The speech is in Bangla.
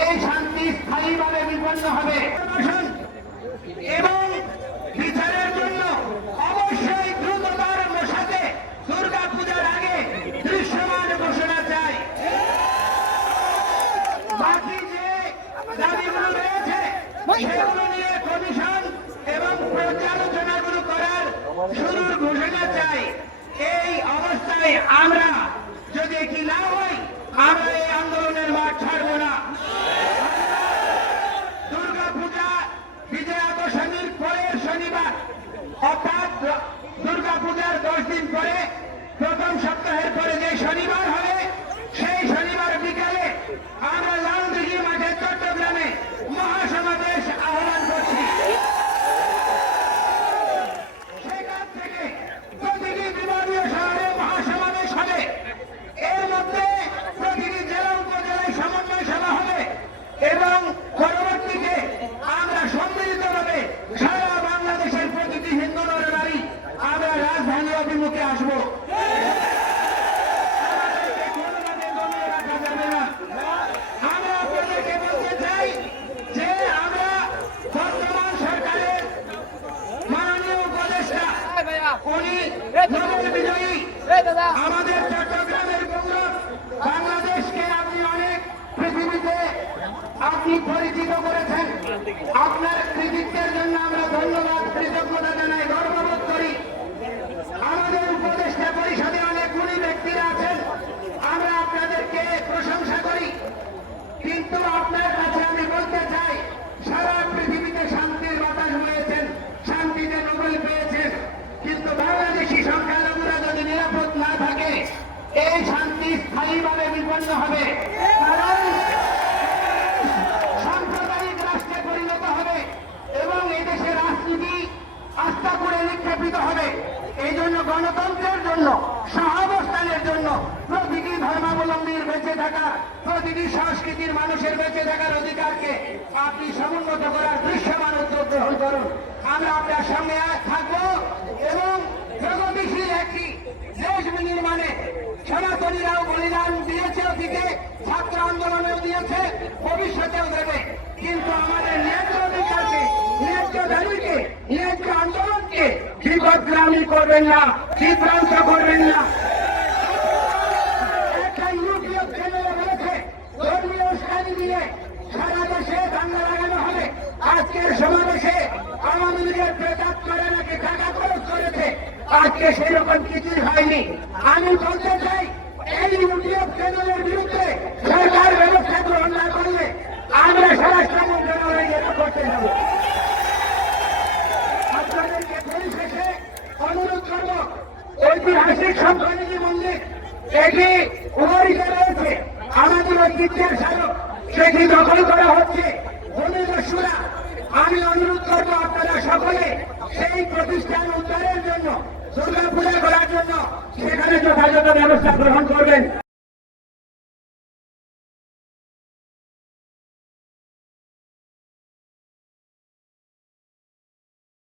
এই শান্তি স্থায়ীভাবে বিপন্ন হবে এবং বিচারের জন্য অবশ্যই দ্রুততর সাথে দুর্গা পূজার আগে দৃশ্যমান ঘোষণা চাই। বাকি যে দাবিগুলো রয়েছে সেগুলো নিয়ে কমিশন এবং পর্যালোচনাগুলো করার শুরুর ঘোষণা চাই। এই অবস্থায় আমরা যদি কি না হই, আমরা এই আন্দোলনের মাঠ ছাড়ব না। দুর্গা পূজা বিজয়া দশমীর পরের শনিবার অর্থাৎ দুর্গা পূজার 10 দিন পরে প্রথম সপ্তাহের পরে যে শনিবার হবে, সেই শনিবার বিকালে আমরা লালদিঘি মাঠে চট্টগ্রামে মহাসমাবেশ আহ্বান করছি। সেখান থেকে প্রতিটি বিভাগীয় শহরে মহাসমাবেশ হবে। এর মধ্যে প্রতিটি জেলা উপজেলায় সমন্বয় সভা হবে এবং পরবর্তীতে আমরা সম্মিলিতভাবে সারা বাংলাদেশের প্রতিটি হিন্দু নরনারী আমরা রাজধানী অভিমুখে আসবো। আমরা আপনাদেরকে বলতে চাই যে আমরা বর্তমান সরকারের মাননীয় উপদেষ্টা উনি নোবেল বিজয়ী, আমাদের চট্টগ্রামের গৌরব, বাংলাদেশকে আপনি অনেক পৃথিবীতে আপনি পরিচিত করেছেন। আপনার কৃতিত্বের জন্য আমরা ধন্যবাদ কৃতজ্ঞতা জানাই, গর্ববোধ করি। আমাদের উপদেষ্টা পরিষদে অনেক গুণী ব্যক্তিরা আছেন, আমরা আপনাদেরকে প্রশংসা করি। কিন্তু আপনার কাছে আমি বলতে চাই, সারা পৃথিবীতে শান্তির বাতাস হয়েছেন, শান্তিতে নোবেল পেয়েছেন, কিন্তু বাংলাদেশি সংখ্যালঘুরা যদি নিরাপদ না থাকে এই শান্তি স্থায়ীভাবে বিপন্ন হবে, কারণ সাম্প্রদায়িক রাষ্ট্রে পরিণত হবে এবং এই দেশের রাজনীতি আস্থা করে নিক্ষেপিত হবে। এই জন্য গণতন্ত্রের জন্য, সহাবস্থানের জন্য, প্রতিটি ধর্মাবলম্বীর বেঁচে থাকার, প্রতিটি সংস্কৃতির মানুষের বেঁচে থাকার অধিকারকে আপনি সমুন্নত করার দৃশ্যমান উদ্যোগ গ্রহণ করুন। আমরা আপনার সঙ্গে থাকবো এবং প্রগতিশীল একটি দেশ নির্মাণে সনাতনীরাও বলিদান দিয়েছে, অতীতে ছাত্র আন্দোলনেও দিয়েছে, ভবিষ্যতেও দেবে। কিন্তু আমাদের ন্যায্য অধিকারকে, ন্যায্য দাবিকে, ন্যায্য আন্দোলনকে বিপদগামী করবেন না, বিভ্রান্ত করবেন না। একটা ইউটিউব চ্যানেলে বলেছে ধর্মীয় উস্কানি দিয়ে সারা দেশে দাঙ্গা লাগানো হবে। আজকের সমাবেশে আওয়ামী লীগের প্রেতাত করে নাকি টাকা খরচ করেছে, আজকে সেরকম কিছুই হয়নি। আমি বলতে চাই, এই ইউটিউব চ্যানেলের বিরুদ্ধে সরকার ব্যবস্থা গ্রহণ না করলে আমরা স্বরাষ্ট্র মন্ত্রণালয়ে এটা করতে যাব। আপনাদেরকে পরিশেষে অনুরোধ করব, ঐতিহাসিক শঙ্করদেবী মন্দির এটি উপরিতে রয়েছে, আমাদের ঐতিহ্যের স্মারক, সেটি দখল করা হচ্ছে ভূমিদস্যুরা। আমি অনুরোধ করব আপনারা সকলে সেই প্রতিষ্ঠান উদ্ধারের জন্য, দুর্গা পূজা করার জন্য সেখানে যথাযথ ব্যবস্থা গ্রহণ